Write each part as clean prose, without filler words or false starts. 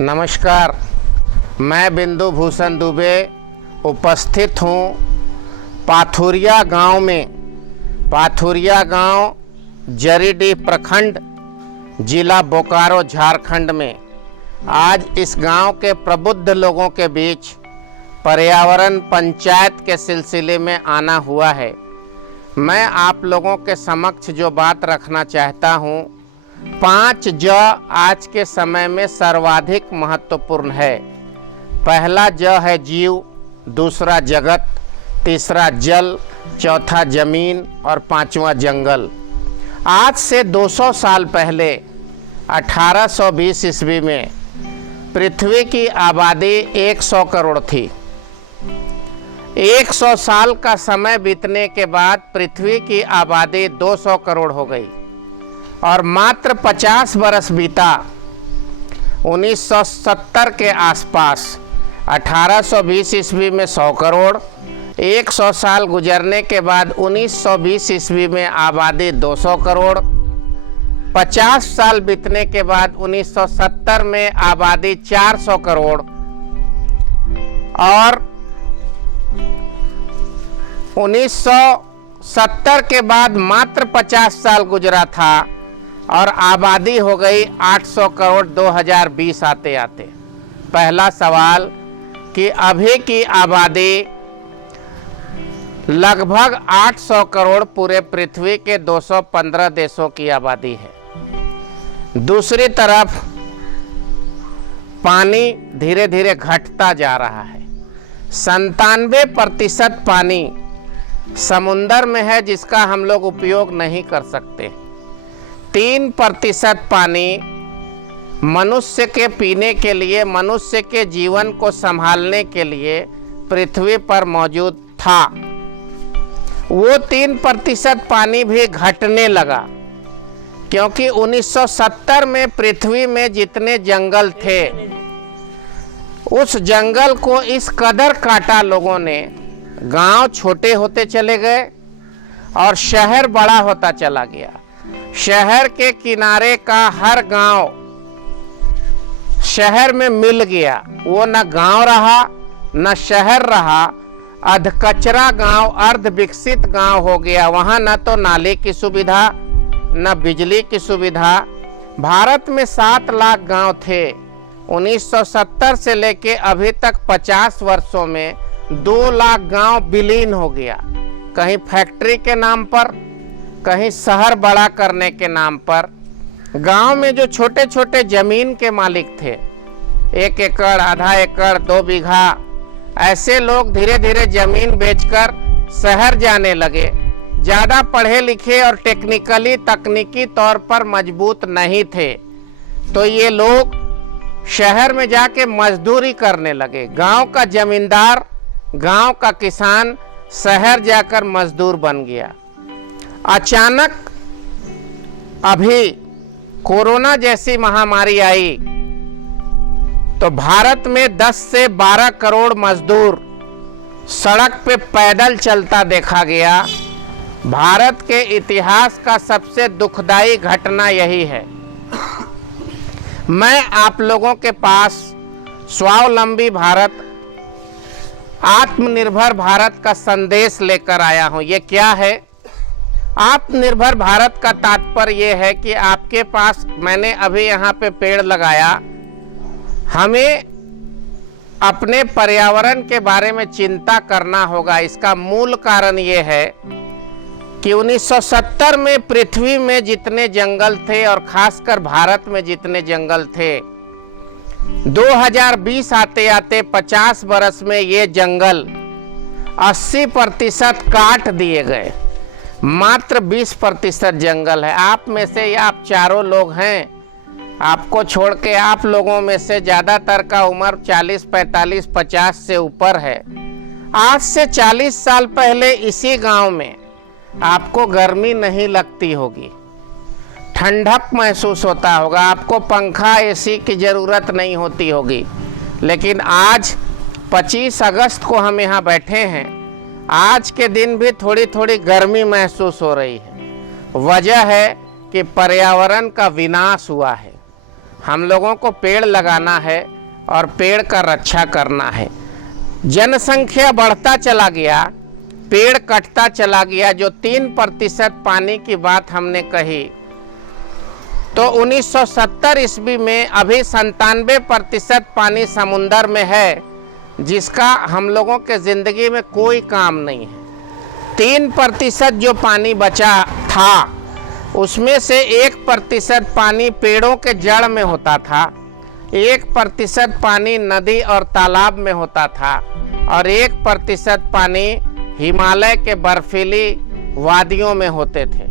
नमस्कार, मैं बिंदु भूषण दुबे उपस्थित हूँ पाथुरिया गांव में। पाथुरिया गांव जरीडीह प्रखंड, जिला बोकारो, झारखंड में। आज इस गांव के प्रबुद्ध लोगों के बीच पर्यावरण पंचायत के सिलसिले में आना हुआ है। मैं आप लोगों के समक्ष जो बात रखना चाहता हूँ, 5 ज आज के समय में सर्वाधिक महत्वपूर्ण है। पहला ज है जीव, दूसरा जगत, तीसरा जल, चौथा जमीन और पांचवा जंगल। आज से 200 साल पहले 1820 ईस्वी में पृथ्वी की आबादी 100 करोड़ थी। 100 साल का समय बीतने के बाद पृथ्वी की आबादी 200 करोड़ हो गई और मात्र 50 बरस बीता 1970 के आसपास। 1820 ईस्वी में 100 करोड़, 100 साल गुजरने के बाद 1920 ईस्वी में आबादी 200 करोड़, 50 साल बीतने के बाद 1970 में आबादी 400 करोड़ और 1970 के बाद मात्र 50 साल गुजरा था और आबादी हो गई 800 करोड़ 2020 आते आते। पहला सवाल कि अभी की आबादी लगभग 800 करोड़ पूरे पृथ्वी के 215 देशों की आबादी है। दूसरी तरफ पानी धीरे धीरे घटता जा रहा है। 97% पानी समुंदर में है जिसका हम लोग उपयोग नहीं कर सकते। 3% पानी मनुष्य के पीने के लिए, मनुष्य के जीवन को संभालने के लिए पृथ्वी पर मौजूद था। वो 3% पानी भी घटने लगा क्योंकि 1970 में पृथ्वी में जितने जंगल थे उस जंगल को इस कदर काटा लोगों ने, गांव छोटे होते चले गए और शहर बड़ा होता चला गया। शहर के किनारे का हर गांव शहर में मिल गया। वो न गांव रहा न शहर रहा, अधकचरा गांव, अर्ध विकसित गांव हो गया। वहां न तो नाले की सुविधा न बिजली की सुविधा। भारत में 7 लाख गांव थे। 1970 से लेके अभी तक 50 वर्षों में 2 लाख गांव विलीन हो गया। कहीं फैक्ट्री के नाम पर, कहीं शहर बड़ा करने के नाम पर। गांव में जो छोटे छोटे जमीन के मालिक थे, 1 एकड़, आधा एकड़, 2 बीघा, ऐसे लोग धीरे धीरे जमीन बेचकर शहर जाने लगे। ज़्यादा पढ़े लिखे और तकनीकी तौर पर मजबूत नहीं थे, तो ये लोग शहर में जाके मजदूरी करने लगे। गांव का जमींदार, गांव का किसान शहर जाकर मजदूर बन गया। अचानक अभी कोरोना जैसी महामारी आई तो भारत में 10 से 12 करोड़ मजदूर सड़क पे पैदल चलता देखा गया। भारत के इतिहास का सबसे दुखदाई घटना यही है। मैं आप लोगों के पास स्वावलंबी भारत, आत्मनिर्भर भारत का संदेश लेकर आया हूं। ये क्या है? आत्मनिर्भर भारत का तात्पर्य यह है कि आपके पास, मैंने अभी यहाँ पे पेड़ लगाया, हमें अपने पर्यावरण के बारे में चिंता करना होगा। इसका मूल कारण ये है कि 1970 में पृथ्वी में जितने जंगल थे और खासकर भारत में जितने जंगल थे, 2020 आते आते 50 बरस में ये जंगल 80% काट दिए गए। मात्र 20% जंगल है। आप में से आप चारों लोग हैं, आपको छोड़ के आप लोगों में से ज़्यादातर का उम्र 40, 45, 50 से ऊपर है। आज से 40 साल पहले इसी गांव में आपको गर्मी नहीं लगती होगी, ठंडक महसूस होता होगा, आपको पंखा एसी की ज़रूरत नहीं होती होगी। लेकिन आज 25 अगस्त को हम यहाँ बैठे हैं, आज के दिन भी थोड़ी थोड़ी गर्मी महसूस हो रही है। वजह है कि पर्यावरण का विनाश हुआ है। हम लोगों को पेड़ लगाना है और पेड़ का रक्षा करना है। जनसंख्या बढ़ता चला गया, पेड़ कटता चला गया। जो 3% पानी की बात हमने कही, तो 1970 ईस्वी में अभी 97% पानी समुंदर में है, जिसका हम लोगों के ज़िंदगी में कोई काम नहीं है। 3% जो पानी बचा था, उसमें से 1% पानी पेड़ों के जड़ में होता था, 1% पानी नदी और तालाब में होता था, और 1% पानी हिमालय के बर्फीली वादियों में होते थे।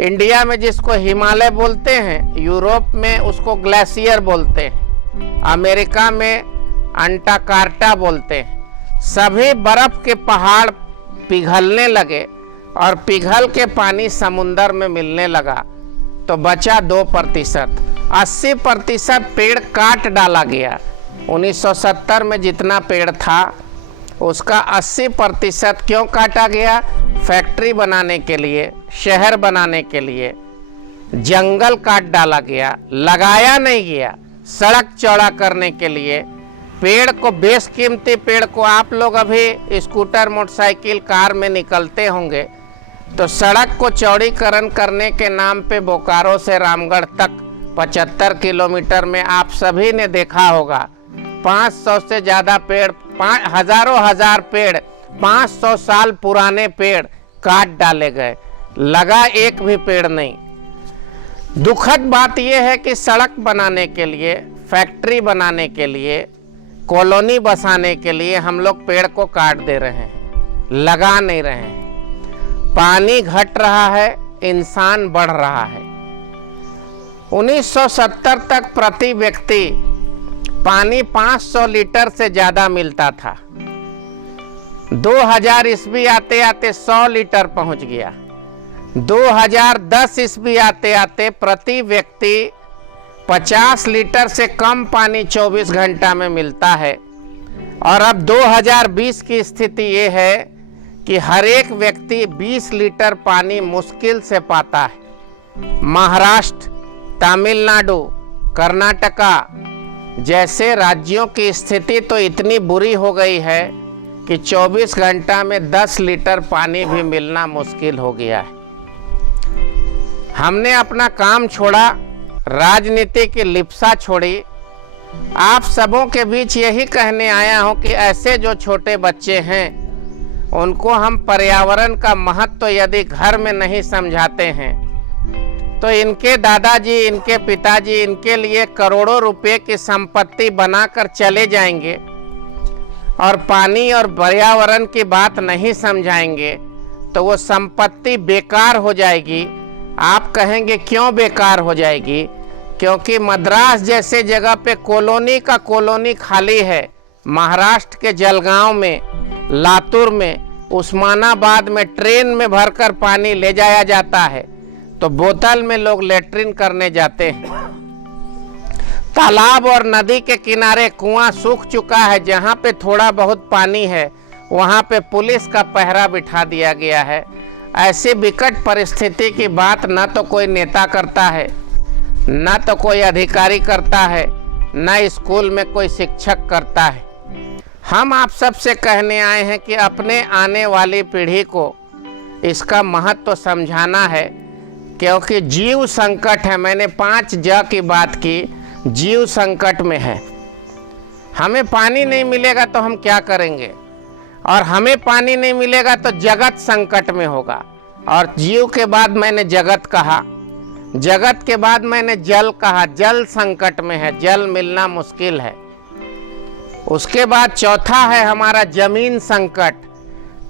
इंडिया में जिसको हिमालय बोलते हैं, यूरोप में उसको ग्लेशियर बोलते हैं, अमेरिका में अंटार्कटिका बोलते हैं। सभी बर्फ के पहाड़ पिघलने लगे और पिघल के पानी समुंदर में मिलने लगा, तो बचा 2%। 80% पेड़ काट डाला गया। 1970 में जितना पेड़ था, उसका 80% क्यों काटा गया? फैक्ट्री बनाने के लिए, शहर बनाने के लिए जंगल काट डाला गया, लगाया नहीं गया। सड़क चौड़ा करने के लिए पेड़ को, बेशकीमती पेड़ को, आप लोग अभी स्कूटर, मोटरसाइकिल, कार में निकलते होंगे, तो सड़क को चौड़ीकरण करने के नाम पे बोकारो से रामगढ़ तक 75 किलोमीटर में आप सभी ने देखा होगा 500 से ज़्यादा पेड़, हजारों हजार पेड़, 500 साल पुराने पेड़ काट डाले गए, लगा एक भी पेड़ नहीं। दुखद बात यह है कि सड़क बनाने के लिए, फैक्ट्री बनाने के लिए, कॉलोनी बसाने के लिए हम लोग पेड़ को काट दे रहे हैं, लगा नहीं रहे हैं। पानी घट रहा है, इंसान बढ़ रहा है। 1970 तक प्रति व्यक्ति पानी 500 लीटर से ज़्यादा मिलता था। 2000 ईस्वी आते आते 100 लीटर पहुंच गया। 2010 ईस्वी आते आते प्रति व्यक्ति 50 लीटर से कम पानी 24 घंटा में मिलता है। और अब 2020 की स्थिति ये है कि हर एक व्यक्ति 20 लीटर पानी मुश्किल से पाता है। महाराष्ट्र, तमिलनाडु, कर्नाटका जैसे राज्यों की स्थिति तो इतनी बुरी हो गई है कि 24 घंटा में 10 लीटर पानी भी मिलना मुश्किल हो गया है। हमने अपना काम छोड़ा, राजनीति की लिप्सा छोड़ी। आप सबों के बीच यही कहने आया हूं कि ऐसे जो छोटे बच्चे हैं, उनको हम पर्यावरण का महत्व यदि घर में नहीं समझाते हैं, तो इनके दादाजी, इनके पिताजी इनके लिए करोड़ों रुपए की संपत्ति बनाकर चले जाएंगे और पानी और पर्यावरण की बात नहीं समझाएंगे, तो वो संपत्ति बेकार हो जाएगी। आप कहेंगे क्यों बेकार हो जाएगी? क्योंकि मद्रास जैसे जगह पे कॉलोनी का कॉलोनी खाली है। महाराष्ट्र के जलगांव में, लातूर में, उस्मानाबाद में ट्रेन में भरकर पानी ले जाया जाता है, तो बोतल में लोग लेटरिन करने जाते हैं। तालाब और नदी के किनारे कुआं सूख चुका है, जहां पे थोड़ा बहुत पानी है वहां पे पुलिस का पहरा बिठा दिया गया है। ऐसी विकट परिस्थिति की बात ना तो कोई नेता करता है, ना तो कोई अधिकारी करता है, ना स्कूल में कोई शिक्षक करता है। हम आप सबसे कहने आए हैं कि अपने आने वाली पीढ़ी को इसका महत्व समझाना है, क्योंकि जीव संकट है। मैंने 5 ज की बात की, जीव संकट में है। हमें पानी नहीं मिलेगा तो हम क्या करेंगे, और हमें पानी नहीं मिलेगा तो जगत संकट में होगा। और जीव के बाद मैंने जगत कहा, जगत के बाद मैंने जल कहा, जल संकट में है, जल मिलना मुश्किल है। उसके बाद चौथा है हमारा जमीन संकट।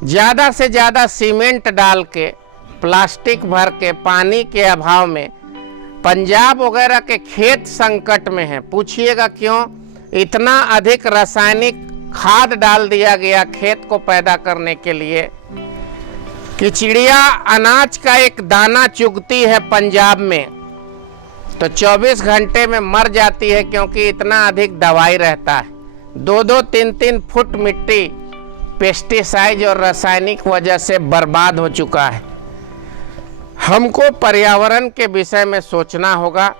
ज़्यादा से ज़्यादा सीमेंट डाल के, प्लास्टिक भर के, पानी के अभाव में पंजाब वगैरह के खेत संकट में हैं। पूछिएगा क्यों? इतना अधिक रासायनिक खाद डाल दिया गया खेत को पैदा करने के लिए कि चिड़िया अनाज का एक दाना चुगती है पंजाब में तो 24 घंटे में मर जाती है, क्योंकि इतना अधिक दवाई रहता है। 2-2, 3-3 फुट मिट्टी पेस्टिसाइड और रासायनिक वजह से बर्बाद हो चुका है। हमको पर्यावरण के विषय में सोचना होगा।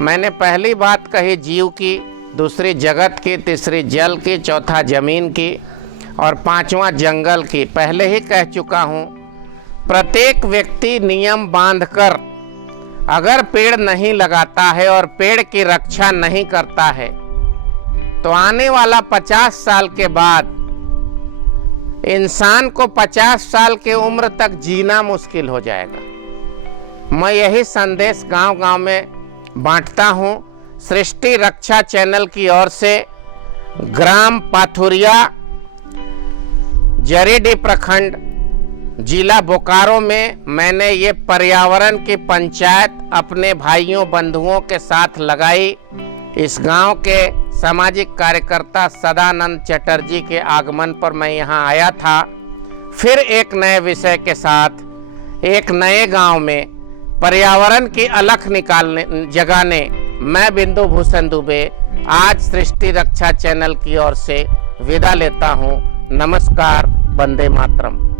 मैंने पहली बात कही जीव की, दूसरी जगत की, तीसरी जल की, चौथा जमीन की और पांचवा जंगल की। पहले ही कह चुका हूँ, प्रत्येक व्यक्ति नियम बांधकर अगर पेड़ नहीं लगाता है और पेड़ की रक्षा नहीं करता है तो आने वाला 50 साल के बाद इंसान को 50 साल की उम्र तक जीना मुश्किल हो जाएगा। मैं यही संदेश गांव-गांव में बांटता हूं। सृष्टि रक्षा चैनल की ओर से ग्राम पाथुरिया, जरीडीह प्रखंड, जिला बोकारो में मैंने ये पर्यावरण की पंचायत अपने भाइयों बंधुओं के साथ लगाई। इस गांव के सामाजिक कार्यकर्ता सदानंद चटर्जी के आगमन पर मैं यहाँ आया था। फिर एक नए विषय के साथ एक नए गांव में पर्यावरण की अलख जगाने मैं बिंदु भूषण दुबे आज सृष्टि रक्षा चैनल की ओर से विदा लेता हूँ। नमस्कार, वंदे मातरम।